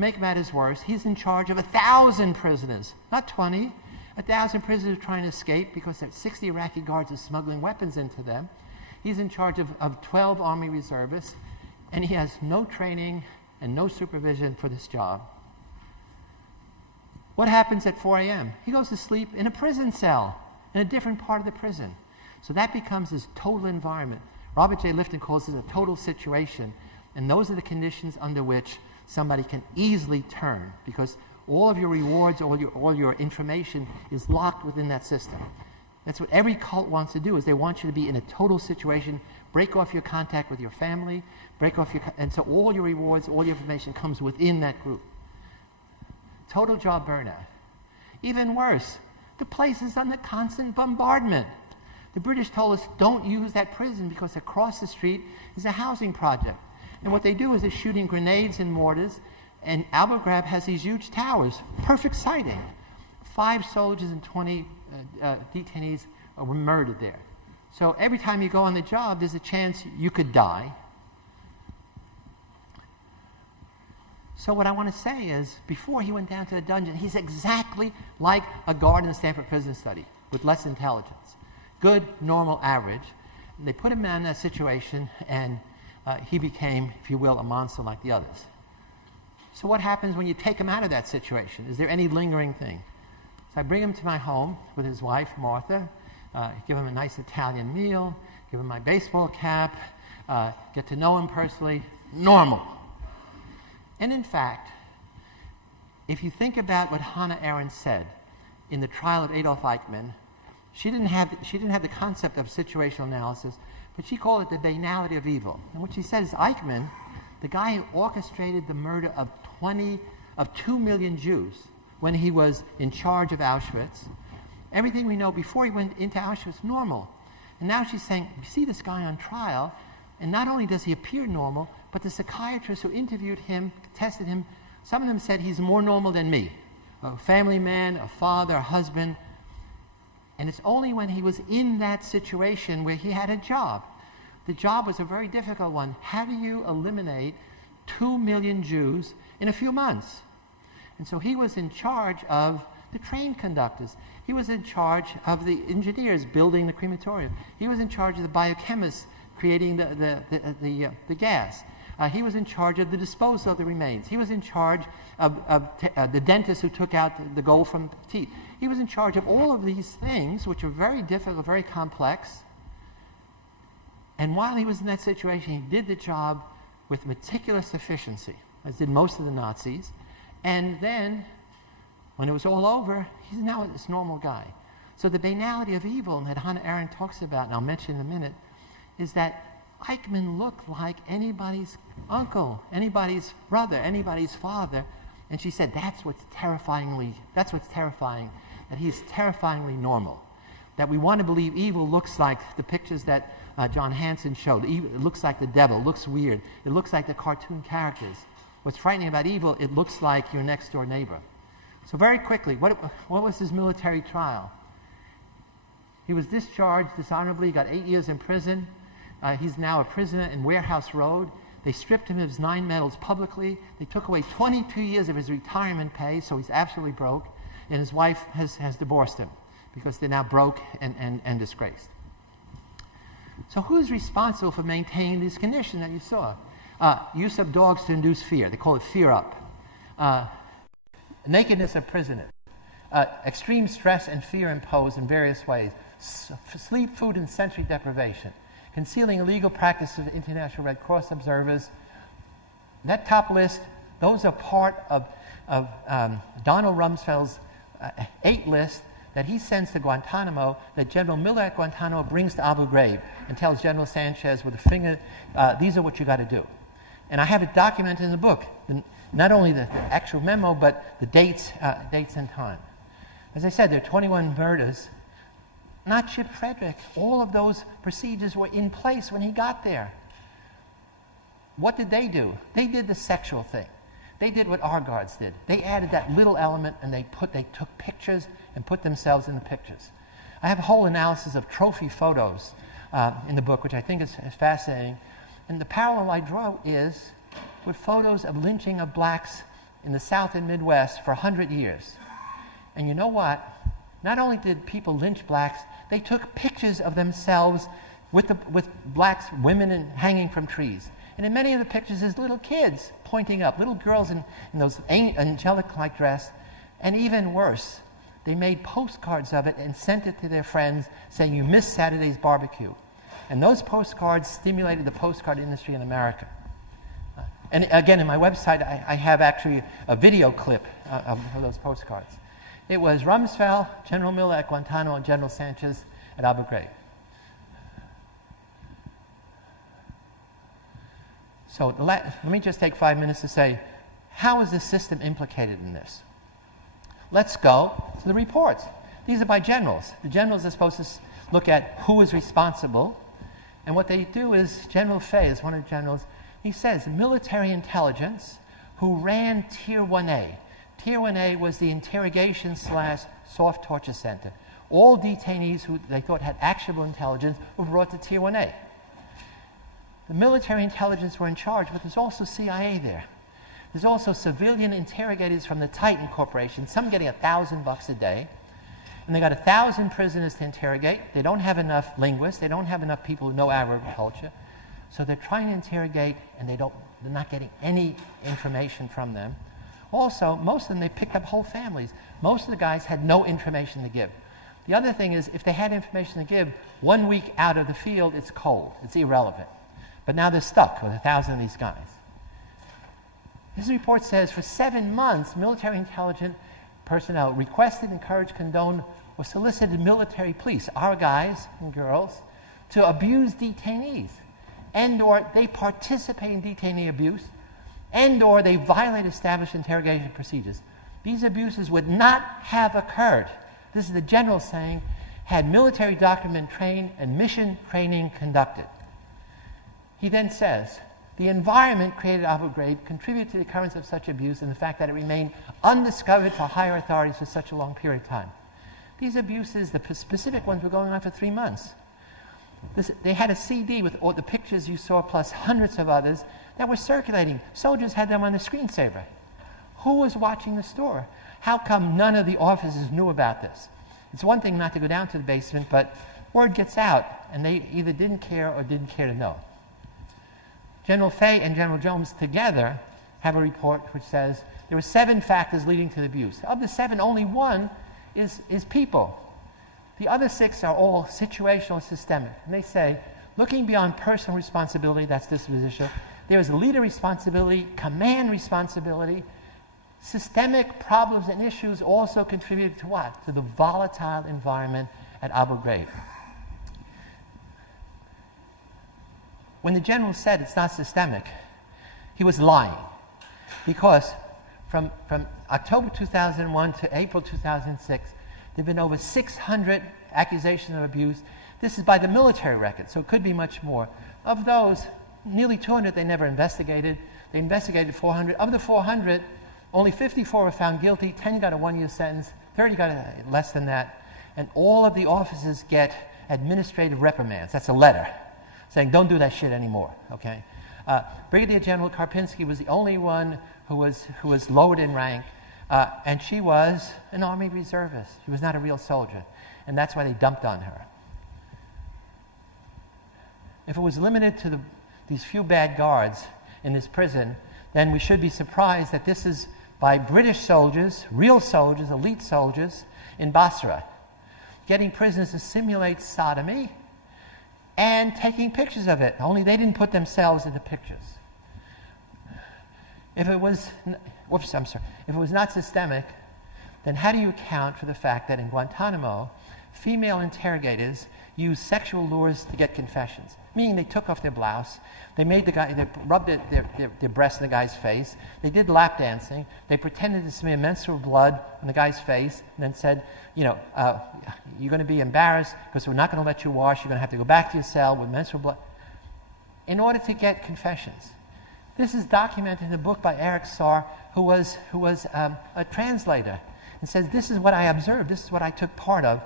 To make matters worse, he's in charge of 1,000 prisoners, not 20. 1,000 prisoners trying to escape because there's 60 Iraqi guards are smuggling weapons into them. He's in charge of 12 Army reservists, and he has no training and no supervision for this job. What happens at 4 a.m.? He goes to sleep in a prison cell, in a different part of the prison. So that becomes his total environment. Robert J. Lifton calls it a total situation, and those are the conditions under which somebody can easily turn, because all of your rewards, all your information is locked within that system. That's what every cult wants to do, is they want you to be in a total situation, break off your contact with your family, and so all your rewards, all your information comes within that group. Total job burnout. Even worse, the place is under constant bombardment. The British told us, don't use that prison because across the street is a housing project. And what they do is they're shooting grenades and mortars, and Abu Ghraib has these huge towers, perfect sighting. 5 soldiers and 20 detainees were murdered there. So every time you go on the job, there's a chance you could die. So what I want to say is, before he went down to the dungeon, he's exactly like a guard in the Stanford Prison Study, with less intelligence. Good, normal, average. And they put him in that situation, and he became, if you will, a monster like the others. So what happens when you take him out of that situation? Is there any lingering thing? So I bring him to my home with his wife, Martha, give him a nice Italian meal, give him my baseball cap, get to know him personally. Normal. And in fact, if you think about what Hannah Arendt said in the trial of Adolf Eichmann, she didn't have the concept of situational analysis, but she called it the banality of evil. And what she said is Eichmann, the guy who orchestrated the murder of 2 million Jews when he was in charge of Auschwitz, everything we know before he went into Auschwitz, normal. And now she's saying, you see this guy on trial, and not only does he appear normal, but the psychiatrists who interviewed him, tested him, some of them said he's more normal than me. A family man, a father, a husband. And it's only when he was in that situation where he had a job. The job was a very difficult one. How do you eliminate 2 million Jews in a few months? And so he was in charge of the train conductors. He was in charge of the engineers building the crematorium. He was in charge of the biochemists creating the gas. He was in charge of the disposal of the remains. He was in charge of the dentist who took out the gold from teeth. He was in charge of all of these things, which are very difficult, very complex. And while he was in that situation, he did the job with meticulous efficiency, as did most of the Nazis. And then, when it was all over, he's now this normal guy. So the banality of evil that Hannah Arendt talks about, and I'll mention in a minute, is that Eichmann looked like anybody's uncle, anybody's brother, anybody's father. And she said, that's what's terrifying, that he's terrifyingly normal. That we want to believe evil looks like the pictures that John Hanson showed. It looks like the devil, it looks weird. It looks like the cartoon characters. What's frightening about evil, it looks like your next door neighbor. So very quickly, what was his military trial? He was discharged dishonorably, got 8 years in prison. He's now a prisoner in Warehouse Road. They stripped him of his 9 medals publicly. They took away 22 years of his retirement pay, so he's absolutely broke. And his wife has divorced him because they're now broke and disgraced. So who's responsible for maintaining this condition that you saw? Use of dogs to induce fear. They call it fear up. Nakedness of prisoners. Extreme stress and fear imposed in various ways. Sleep, food, and sensory deprivation. Concealing illegal practices of international Red Cross observers. That top list, those are part of Donald Rumsfeld's 8 list that he sends to Guantanamo, that General Miller at Guantanamo brings to Abu Ghraib and tells General Sanchez with a finger, these are what you got to do. And I have it documented in the book, not only the actual memo, but the dates and time. As I said, there are 21 murders. Not Chip Frederick. All of those procedures were in place when he got there. What did they do? They did the sexual thing. They did what our guards did. They added that little element, and they took pictures and put themselves in the pictures. I have a whole analysis of trophy photos in the book, which I think is fascinating. And the parallel I draw is with photos of lynching of blacks in the South and Midwest for 100 years. And you know what? Not only did people lynch blacks, they took pictures of themselves with blacks, women hanging from trees. And in many of the pictures, there's little kids pointing up, little girls in those angelic-like dress. And even worse, they made postcards of it and sent it to their friends saying, "You missed Saturday's barbecue." And those postcards stimulated the postcard industry in America. And again, in my website, I have actually a video clip of those postcards. It was Rumsfeld, General Miller at Guantanamo, and General Sanchez at Abu Ghraib. So let me just take 5 minutes to say, how is the system implicated in this? Let's go to the reports. These are by generals. The generals are supposed to look at who is responsible. And what they do is, General Fay is one of the generals, he says, military intelligence who ran Tier 1A. Tier 1A was the interrogation / soft torture center. All detainees who they thought had actionable intelligence were brought to Tier 1A. The military intelligence were in charge, but there's also CIA there. There's also civilian interrogators from the Titan Corporation, some getting $1,000 a day. And they got 1,000 prisoners to interrogate. They don't have enough linguists. They don't have enough people who know Arab culture. So they're trying to interrogate, and they're not getting any information from them. Also, most of them, they picked up whole families. Most of the guys had no information to give. The other thing is, if they had information to give, 1 week out of the field, it's cold. It's irrelevant. But now they're stuck with 1,000 of these guys. This report says, for 7 months, military intelligence personnel requested, encouraged, condoned, or solicited military police, our guys and girls, to abuse detainees, and/or they participate in detainee abuse, and/or they violate established interrogation procedures. These abuses would not have occurred, this is the general saying, had military document trained and mission training conducted. He then says, the environment created at Abu Ghraib contributed to the occurrence of such abuse and the fact that it remained undiscovered to higher authorities for such a long period of time. These abuses, the specific ones, were going on for 3 months. They had a CD with all the pictures you saw plus hundreds of others that were circulating. Soldiers had them on the screensaver. Who was watching the store? How come none of the officers knew about this? It's one thing not to go down to the basement, but word gets out, and they either didn't care or didn't care to know. General Fay and General Jones together have a report which says there were 7 factors leading to the abuse. Of the 7, only 1 is people. The other 6 are all situational and systemic. And they say, looking beyond personal responsibility, that's disposition, there is leader responsibility, command responsibility. Systemic problems and issues also contributed to what? To the volatile environment at Abu Ghraib. When the general said it's not systemic, he was lying. Because from October 2001 to April 2006, there have been over 600 accusations of abuse. This is by the military record, so it could be much more. Of those, nearly 200 they never investigated. They investigated 400. Of the 400, only 54 were found guilty, 10 got a 1-year sentence, 30 got less than that, and all of the officers get administrative reprimands. That's a letter saying, don't do that shit anymore, okay? Brigadier General Karpinski was the only one who was lowered in rank, and she was an Army reservist. She was not a real soldier, and that's why they dumped on her. If it was limited to these few bad guards in this prison, then we should be surprised that this is by British soldiers, real soldiers, elite soldiers, in Basra, getting prisoners to simulate sodomy and taking pictures of it. Only they didn't put themselves in the pictures. If it was, if it was not systemic, then how do you account for the fact that in Guantanamo, female interrogators used sexual lures to get confessions? Meaning they took off their blouse, they made the guy, they rubbed their breast in the guy's face, they did lap dancing, they pretended to smear menstrual blood on the guy's face, and then said, you know, you're going to be embarrassed because we're not going to let you wash, you're going to have to go back to your cell with menstrual blood, in order to get confessions. This is documented in a book by Eric Sarr, who was a translator, and says, this is what I observed, this is what I took part of.